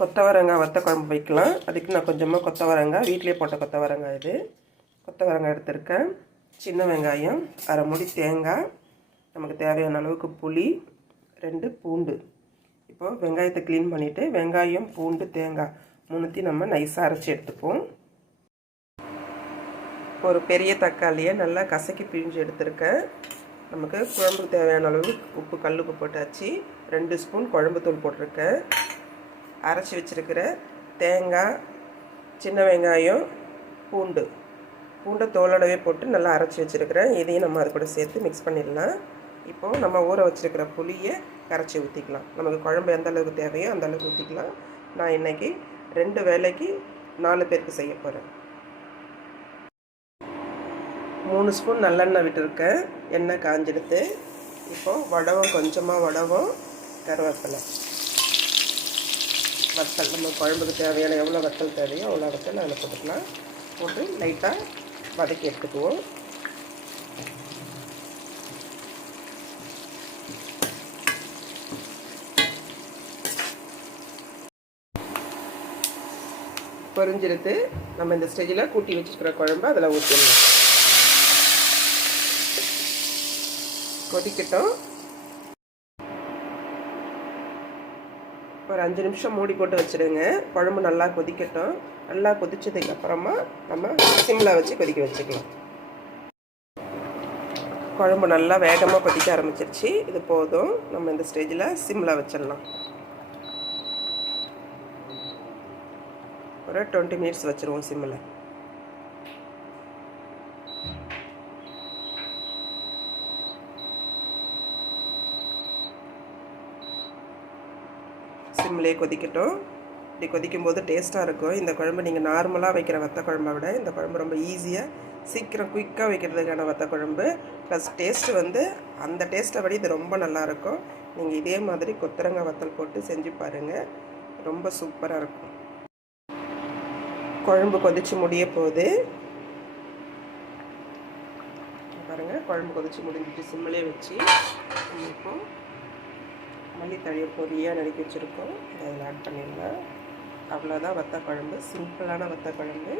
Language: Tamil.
கொத்தவரங்காய் வத்த குழம்பு வைக்கலாம். அதுக்கு நான் கொஞ்சமாக கொத்தவரங்காய், வீட்டிலே போட்ட கொத்தவரங்காய் இது. கொத்தவரங்காய் எடுத்திருக்கேன். சின்ன வெங்காயம், அரை மூடி தேங்காய், நமக்கு தேவையான அளவுக்கு புளி, 2 பூண்டு. இப்போது வெங்காயத்தை க்ளீன் பண்ணிவிட்டு வெங்காயம், பூண்டு, தேங்காய் மூணுத்தையும் நம்ம நைஸாக அரைச்சி எடுத்துப்போம். ஒரு பெரிய தக்காளியை நல்லா கசக்கி பிழிஞ்சு எடுத்திருக்கேன். நமக்கு குழம்புக்கு தேவையான அளவு உப்பு, கல்லுப்பு போட்டாச்சு. 2 ஸ்பூன் குழம்புத்தூள் போட்டிருக்கேன். அரைச்சி வச்சுருக்கிற தேங்காய், சின்ன வெங்காயம், பூண்டை தோலோடவே போட்டு நல்லா அரைச்சி வச்சுருக்கிறேன். இதையும் நம்ம அது கூட சேர்த்து மிக்ஸ் பண்ணிடலாம். இப்போது நம்ம ஊற வச்சுருக்கிற புளியை கரைச்சி ஊற்றிக்கலாம். நமக்கு குழம்பு எந்த அளவுக்கு தேவையோ அந்த அளவுக்கு ஊற்றிக்கலாம். நான் இன்றைக்கி 2 வேளைக்கு 4 பேருக்கு செய்ய போகிறேன். 3 ஸ்பூன் நல்லெண்ணெய் விட்டுருக்கேன். எண்ணெய் காஞ்செடுத்து இப்போது கொஞ்சமாக வடகம், கருவேப்பிலை, வத்தல், நம்ம குழம்புக்கு தேவையான எவ்வளோ வத்தல் தேவையோ அவ்வளோ வத்தல் அதில் போட்டுக்கலாம். போட்டு லைட்டாக வதக்கி எடுத்துக்குவோம். பொரிஞ்செடுத்து நம்ம இந்த ஸ்டேஜில் கூட்டி வச்சுருக்கிற குழம்பு அதில் ஊற்றிடலாம். கொதிக்கட்டும். ஒரு 5 நிமிஷம் மூடி போட்டு வச்சுடுங்க. குழம்பு நல்லா கொதிக்கட்டும். நல்லா கொதிச்சதுக்கப்புறமா நம்ம சிம்மில் வச்சு கொதிக்க வச்சுக்கலாம். குழம்பு நல்லா வேகமாக கொதிக்க ஆரம்பிச்சிருச்சு. இது போதும். நம்ம இந்த ஸ்டேஜில் சிம்மில் வச்சிடலாம். ஒரு 20 மினிட்ஸ் வச்சுருவோம் சிம்மில். சிம்மிலே கொதிக்கட்டும். இப்படி கொதிக்கும்போது டேஸ்ட்டாக இருக்கும். இந்த குழம்பு நீங்கள் நார்மலாக வைக்கிற வத்த குழம்பை விட இந்த குழம்பு ரொம்ப ஈஸியாக, சீக்கிரம் குயிக்காக வைக்கிறதுக்கான வத்த குழம்பு. ப்ளஸ் டேஸ்ட்டு வந்து அந்த டேஸ்ட்டை விட இது ரொம்ப நல்லாயிருக்கும். நீங்கள் இதே மாதிரி கொத்தரங்காய் வத்தல் போட்டு செஞ்சு பாருங்கள். ரொம்ப சூப்பராக இருக்கும். குழம்பு கொதித்து முடிய போகுது பாருங்கள். குழம்பு கொதித்து முடிஞ்சிட்டு சிம்மிலே வச்சு இப்போ மல்லித்தழையை பொடியாக நறுக்கி வச்சுருக்கோம். இதை அதில் ஆட் பண்ணிடலாம். அவ்வளோதான் வத்த குழம்பு. சிம்பிளான வத்த குழம்பு.